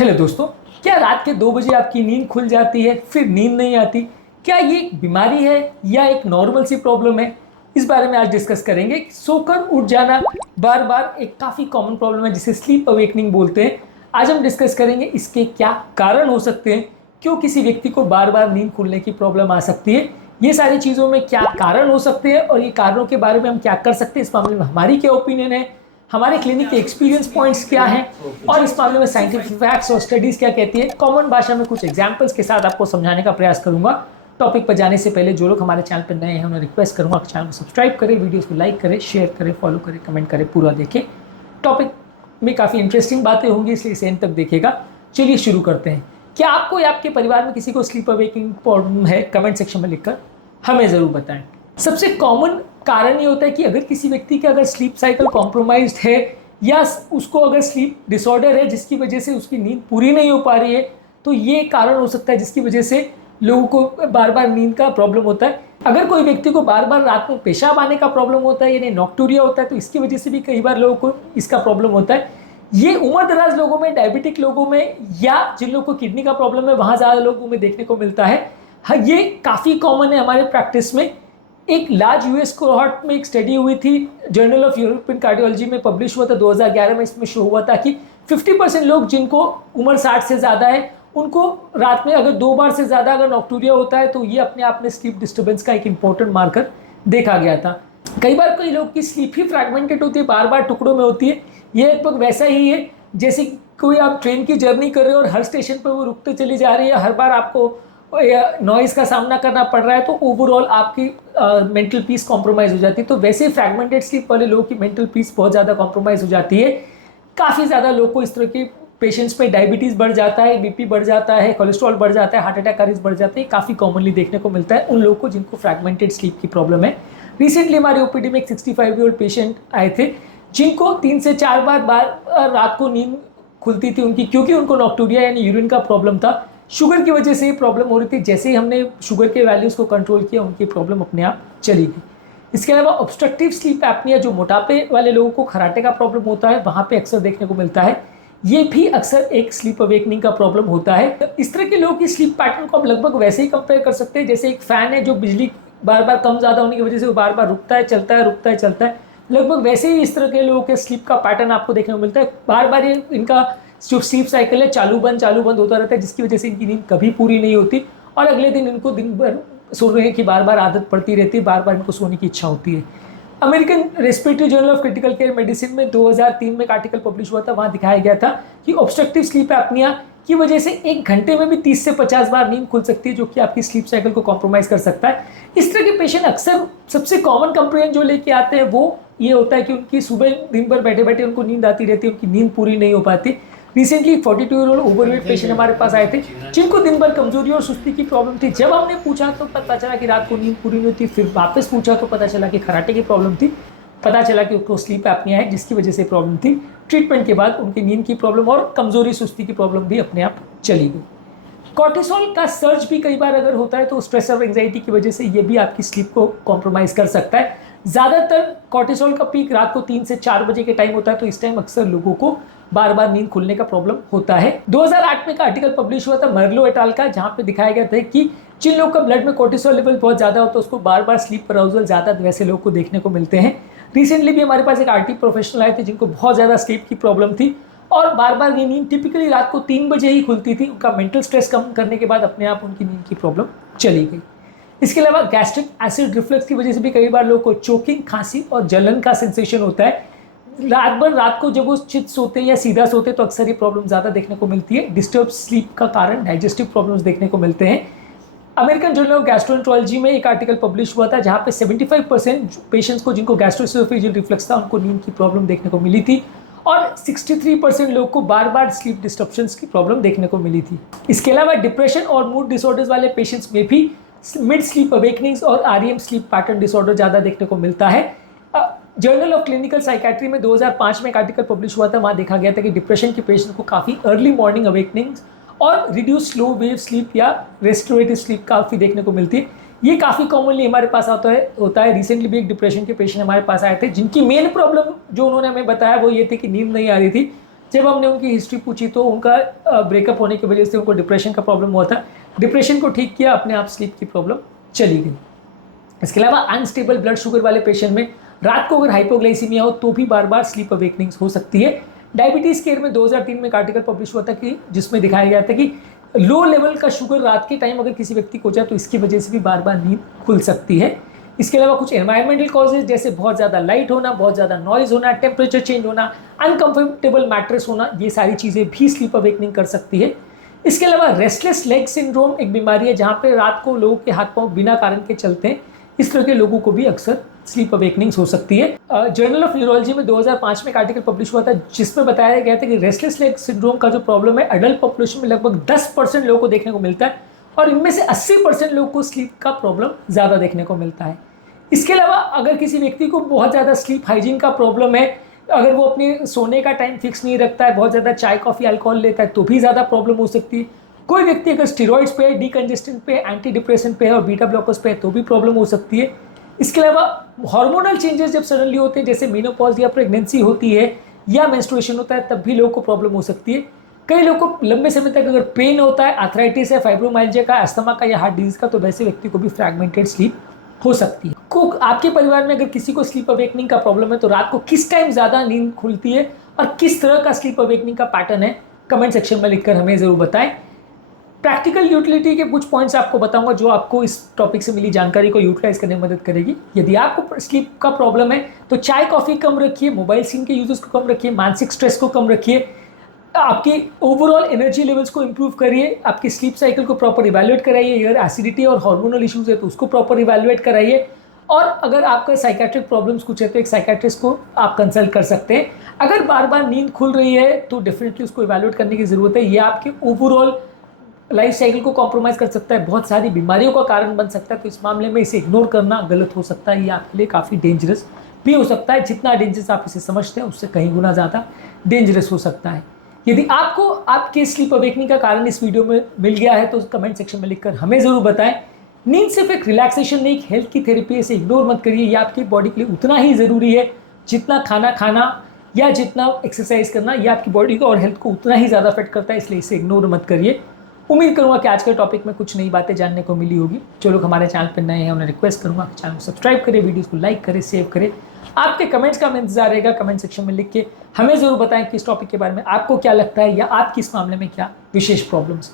Hello दोस्तों, क्या रात के 2 बजे आपकी नींद खुल जाती है फिर नींद नहीं आती? क्या ये एक बीमारी है या एक नॉर्मल सी प्रॉब्लम है? इस बारे में आज डिस्कस करेंगे। सोकर उठ जाना बार बार एक काफ़ी कॉमन प्रॉब्लम है जिसे स्लीप अवेकनिंग बोलते हैं। आज हम डिस्कस करेंगे इसके क्या कारण हो सकते हैं, क्यों किसी व्यक्ति को बार बार नींद खुलने की प्रॉब्लम आ सकती है, ये सारी चीज़ों में क्या कारण हो सकते हैं और ये कारणों के बारे में हम क्या कर सकते हैं, इस मामले में हमारी क्या ओपिनियन है, हमारे क्लिनिक के एक्सपीरियंस पॉइंट्स क्या हैं और इस मामले में साइंटिफिक फैक्ट्स और स्टडीज क्या कहती है। कॉमन भाषा में कुछ एग्जांपल्स के साथ आपको समझाने का प्रयास करूंगा। टॉपिक पर जाने से पहले जो लोग हमारे चैनल पर नए हैं उन्हें रिक्वेस्ट करूंगा कि चैनल को सब्सक्राइब करें, वीडियोस को लाइक करें, शेयर करें, फॉलो करें, कमेंट करें, पूरा देखें। टॉपिक में काफ़ी इंटरेस्टिंग बातें होंगी इसलिए इसे एंड तक देखिएगा। चलिए शुरू करते हैं। क्या आपको या आपके परिवार में किसी को स्लीप अवेकिंग प्रॉब्लम है? कमेंट सेक्शन में लिखकर हमें ज़रूर बताएं। सबसे कॉमन कारण ये होता है कि अगर किसी व्यक्ति का अगर स्लीप साइकिल कॉम्प्रोमाइज्ड है या उसको अगर स्लीप डिसऑर्डर है जिसकी वजह से उसकी नींद पूरी नहीं हो पा रही है, तो ये कारण हो सकता है जिसकी वजह से लोगों को बार बार नींद का प्रॉब्लम होता है। अगर कोई व्यक्ति को बार बार रात में पेशाब आने का प्रॉब्लम होता है यानी नॉक्टूरिया होता है, तो इसकी वजह से भी कई बार लोगों को इसका प्रॉब्लम होता है। ये उम्र दराज लोगों में, डायबिटिक लोगों में या जिन लोगों को किडनी का प्रॉब्लम है वहाँ ज़्यादा लोगों में देखने को मिलता है। हाँ, ये काफ़ी कॉमन है हमारे प्रैक्टिस में। एक लार्ज यूएस कोहॉर्ट में एक स्टडी हुई थी, जर्नल ऑफ यूरोपियन कार्डियोलॉजी में पब्लिश हुआ था 2011 में। इसमें शो हुआ था कि 50% लोग जिनको उम्र 60 से ज़्यादा है उनको रात में अगर 2 बार से ज़्यादा अगर नॉक्टूरिया होता है तो ये अपने आप में स्लीप डिस्टर्बेंस का एक इंपॉर्टेंट मार्कर देखा गया था। कई बार कई लोग की स्लीप ही फ्रैगमेंटेड होती है, बार बार टुकड़ों में होती है। ये लगभग वैसा ही है जैसे कोई आप ट्रेन की जर्नी कर रहे हो और हर स्टेशन पर वो रुकते चली जा रही है, हर बार आपको नॉइज़ का सामना करना पड़ रहा है, तो ओवरऑल आपकी मेंटल पीस कॉम्प्रोमाइज़ हो जाती है। तो वैसे फ्रैगमेंटेड स्लीप वाले लोगों की मेंटल पीस बहुत ज़्यादा कॉम्प्रोमाइज़ हो जाती है। काफ़ी ज़्यादा लोग को इस तरह के पेशेंट्स पे डायबिटीज़ बढ़ जाता है, बीपी बढ़ जाता है, कोलेस्ट्रॉल बढ़ जाता है, हार्ट अटैक का रिस्क बढ़ जाता है। काफ़ी कॉमनली देखने को मिलता है उन लोगों को जिनको फ्रैगमेंटेड स्लीप की प्रॉब्लम है। रिसेंटली हमारे ओपीडी में एक 65 ईयर ओल्ड पेशेंट आए थे जिनको 3 से 4 बार रात को नींद खुलती थी उनकी, क्योंकि उनको नॉक्टूरिया यानी यूरिन का प्रॉब्लम था। शुगर की वजह से ये प्रॉब्लम हो रही थी। जैसे ही हमने शुगर के वैल्यूज़ को कंट्रोल किया उनकी प्रॉब्लम अपने आप चली गई। इसके अलावा ऑब्स्ट्रक्टिव स्लीप एपनिया, जो मोटापे वाले लोगों को खराटे का प्रॉब्लम होता है, वहाँ पे अक्सर देखने को मिलता है। ये भी अक्सर एक स्लीप अवेकनिंग का प्रॉब्लम होता है। इस तरह के लोगों की स्लीप पैटर्न को आप लगभग वैसे ही कंपेयर कर सकते हैं जैसे एक फ़ैन है जो बिजली बार बार कम ज़्यादा होने की वजह से वो बार बार रुकता है, चलता है, रुकता है, चलता है। लगभग वैसे ही इस तरह के लोगों के स्लीप का पैटर्न आपको देखने को मिलता है। बार बार ये इनका जो स्लीप साइकिल है चालू बंद होता रहता है, जिसकी वजह से इनकी नींद कभी पूरी नहीं होती और अगले दिन इनको दिन भर सोने की बार बार आदत पड़ती रहती है, बार बार इनको सोने की इच्छा होती है। American respiratory journal of critical care medicine में 2003 में एक आर्टिकल पब्लिश हुआ था। वहाँ दिखाया गया था कि ऑब्स्ट्रक्टिव स्लीप एपनिया की वजह से 1 घंटे में भी 30 से 50 बार नींद खुल सकती है, जो कि आपकी स्लीप साइकिल को कॉम्प्रोमाइज़ कर सकता है। इस तरह के पेशेंट अक्सर सबसे कॉमन कंप्लेंट जो लेके आते हैं वो ये होता है कि उनकी सुबह दिन भर बैठे बैठे उनको नींद आती रहती है, उनकी नींद पूरी नहीं हो पाती। Recently 42 year old overweight patient हमारे पास आए थे जिनको दिन भर कमजोरी और सुस्ती की प्रॉब्लम थी। जब हमने पूछा तो पता चला कि रात को नींद पूरी नहीं होती, फिर वापस पूछा तो पता चला कि खराटे की प्रॉब्लम थी, पता चला कि उनको स्लीप एपनिया है जिसकी वजह से प्रॉब्लम थी। ट्रीटमेंट के बाद उनकी नींद की प्रॉब्लम और कमजोरी सुस्ती की प्रॉब्लम भी अपने आप चली गई। कॉर्टिसोल का सर्ज भी कई बार अगर होता है तो स्ट्रेस और एंजाइटी की वजह से ये भी आपकी स्लीप को कॉम्प्रोमाइज़ कर सकता है। ज़्यादातर कॉर्टिसोल का पीक रात को 3 से 4 बजे के टाइम होता है, तो इस टाइम अक्सर लोगों को बार बार नींद खुलने का प्रॉब्लम होता है। 2008 में एक आर्टिकल पब्लिश हुआ था मर्लो एट अल का, जहाँ पे दिखाया गया था कि जिन लोगों का ब्लड में कॉर्टिसोल लेवल बहुत ज़्यादा होता है उसको बार बार स्लीप अराउजल ज़्यादा वैसे लोगों को देखने को मिलते हैं। रिसेंटली भी हमारे पास एक आरटी प्रोफेशनल आए थे जिनको बहुत ज़्यादा स्लीप की प्रॉब्लम थी और बार बार ये नींद टिपिकली रात को 3 बजे ही खुलती थी। उनका मेंटल स्ट्रेस कम करने के बाद अपने आप उनकी नींद की प्रॉब्लम चली गई। इसके अलावा गैस्ट्रिक एसिड रिफ्लक्स की वजह से भी कई बार लोगों को चोकिंग, खांसी और जलन का सेंसेशन होता है। रात को जब वो चित सोते हैं या सीधा सोते हैं तो अक्सर ये प्रॉब्लम ज़्यादा देखने को मिलती है। डिस्टर्ब स्लीप का कारण डाइजेस्टिव प्रॉब्लम्स देखने को मिलते हैं। अमेरिकन जर्नल ऑफ गैस्ट्रोएंटरोलॉजी में एक आर्टिकल पब्लिश हुआ था जहाँ पे 75% पेशेंट्स को जिनको गैस्ट्रोएसोफेजियल रिफ्लक्स था उनको नींद की प्रॉब्लम देखने को मिली थी और 63% लोग को बार बार स्लीप डिस्टर्बेंस की प्रॉब्लम देखने को मिली थी। इसके अलावा डिप्रेशन और मूड डिसऑर्डर्स वाले पेशेंट्स में भी मिड स्लीप अवेकनिंग्स और आरईएम स्लीप पैटर्न डिसऑर्डर ज़्यादा देखने को मिलता है। जर्नल ऑफ क्लिनिकल साइकेट्री में 2005 में एक आर्टिकल पब्लिश हुआ था। वहाँ देखा गया था कि डिप्रेशन के पेशेंट को काफ़ी अर्ली मॉर्निंग अवेकनिंग्स और रिड्यूस स्लो वेव स्लीप या रेस्टोरेटिव स्लीप काफ़ी देखने को मिलती है। ये काफ़ी कॉमनली हमारे पास होता है। रिसेंटली भी एक डिप्रेशन के पेशेंट हमारे पास आए थे जिनकी मेन प्रॉब्लम जो उन्होंने हमें बताया वो ये थी कि नींद नहीं आ रही थी। जब हमने उनकी हिस्ट्री पूछी तो उनका ब्रेकअप होने की वजह से उनको डिप्रेशन का प्रॉब्लम हुआ था। डिप्रेशन को ठीक किया, अपने आप स्लीप की प्रॉब्लम चली गई। इसके अलावा अनस्टेबल ब्लड शुगर वाले पेशेंट में रात को अगर हाइपोग्लाइसीमिया हो तो भी बार बार स्लीप अवेकनिंग्स हो सकती है। डायबिटीज़ केयर में 2003 में एक आर्टिकल पब्लिश हुआ था कि जिसमें दिखाया गया था कि लो लेवल का शुगर रात के टाइम अगर किसी व्यक्ति को हो जाए तो इसकी वजह से भी बार बार नींद खुल सकती है। इसके अलावा कुछ एनवायरमेंटल कॉजेज जैसे बहुत ज़्यादा लाइट होना, बहुत ज़्यादा नॉइज होना, टेम्परेचर चेंज होना, अनकंफर्टेबल मैट्रेस होना, ये सारी चीज़ें भी स्लीप अवेकनिंग कर सकती है। इसके अलावा रेस्टलेस लेग सिंड्रोम एक बीमारी है जहाँ पे रात को लोगों के हाथ पांव बिना कारण के चलते हैं। इस तरह के लोगों को भी अक्सर स्लीप अवेकनिंग्स हो सकती है। जर्नल ऑफ न्यूरोलॉजी में 2005 में एक आर्टिकल पब्लिश हुआ था जिसमें बताया गया था कि रेस्टलेस लेग सिंड्रोम का जो प्रॉब्लम है अडल्ट पॉपुलेशन में लगभग 10% लोगों को देखने को मिलता है और इनमें से 80% लोगों को स्लीप का प्रॉब्लम ज़्यादा देखने को मिलता है। इसके अलावा अगर किसी व्यक्ति को बहुत ज़्यादा स्लीप हाइजीन का प्रॉब्लम है, अगर वो अपने सोने का टाइम फिक्स नहीं रखता है, बहुत ज़्यादा चाय कॉफ़ी अल्कोहल लेता है तो भी ज़्यादा प्रॉब्लम हो सकती है। कोई व्यक्ति अगर स्टीरॉइड्स पे है, डीकंजेस्टेंट पे, एंटी डिप्रेसेंट पे है और बीटा ब्लॉकर्स पे है तो भी प्रॉब्लम हो सकती है। इसके अलावा हार्मोनल चेंजेस जब सडनली होते हैं जैसे मेनोपॉज या प्रेगनेंसी होती है या मेंस्ट्रुएशन होता है तब भी लोगों को प्रॉब्लम हो सकती है। कई लोगों को लंबे समय तक अगर पेन होता है, आर्थराइटिस है, फाइब्रोमाइल्जिया का, अस्थमा का या हार्ट डिजीज का, तो वैसे व्यक्ति को भी फ्रैगमेंटेड स्लीप हो सकती है। आपके परिवार में अगर किसी को स्लीप अवेकनिंग का प्रॉब्लम है तो रात को किस टाइम ज़्यादा नींद खुलती है और किस तरह का स्लीप अवेकनिंग का पैटर्न है, कमेंट सेक्शन में लिखकर हमें ज़रूर बताएं। प्रैक्टिकल यूटिलिटी के कुछ पॉइंट्स आपको बताऊंगा जो आपको इस टॉपिक से मिली जानकारी को यूटिलाइज करने में मदद करेगी। यदि आपको स्लीप का प्रॉब्लम है तो चाय कॉफ़ी कम रखिए, मोबाइल स्क्रीन के यूजेस को कम रखिए, मानसिक स्ट्रेस को कम रखिए, आपकी ओवरऑल एनर्जी लेवल्स को इंप्रूव करिए, आपकी स्लीप साइकिल को प्रॉपर इवैल्यूएट कराइए, अगर एसिडिटी और हार्मोनल इश्यूज है तो उसको प्रॉपर इवैल्यूएट कराइए और अगर आपका साइकेट्रिक प्रॉब्लम्स कुछ है तो एक साइकेट्रिस्ट को आप कंसल्ट कर सकते हैं। अगर बार बार नींद खुल रही है तो डेफिनेटली उसको इवैल्यूएट करने की ज़रूरत है। ये आपके ओवरऑल लाइफ साइकिल को कॉम्प्रोमाइज़ कर सकता है, बहुत सारी बीमारियों का कारण बन सकता है, तो इस मामले में इसे इग्नोर करना गलत हो सकता है। ये आपके लिए काफ़ी डेंजरस भी हो सकता है। जितना डेंजरस आप इसे समझते हैं उससे कहीं गुना ज़्यादा डेंजरस हो सकता है। यदि आपको आपके स्लीप अवेकनिंग का कारण इस वीडियो में मिल गया है तो कमेंट सेक्शन में लिखकर हमें ज़रूर बताएं। नींद सिर्फ एक रिलैक्सेशन नहीं, एक हेल्थ की थेरेपी है, इसे इग्नोर मत करिए। ये आपकी बॉडी के लिए उतना ही ज़रूरी है जितना खाना खाना या जितना एक्सरसाइज करना, ये आपकी बॉडी को और हेल्थ को उतना ही ज़्यादा अफेक्ट करता है, इसलिए इसे इग्नोर मत करिए। उम्मीद करूंगा कि आज के टॉपिक में कुछ नई बातें जानने को मिली होगी। जो लोग हमारे चैनल पर नए हैं उन्हें रिक्वेस्ट करूंगा कि चैनल को सब्सक्राइब करें, वीडियोस को लाइक करें, सेव करें। आपके कमेंट्स का हमें इंतजार रहेगा। कमेंट सेक्शन में लिख के हमें ज़रूर बताएं कि इस टॉपिक के बारे में आपको क्या लगता है या आपकी इस मामले में क्या विशेष प्रॉब्लम्स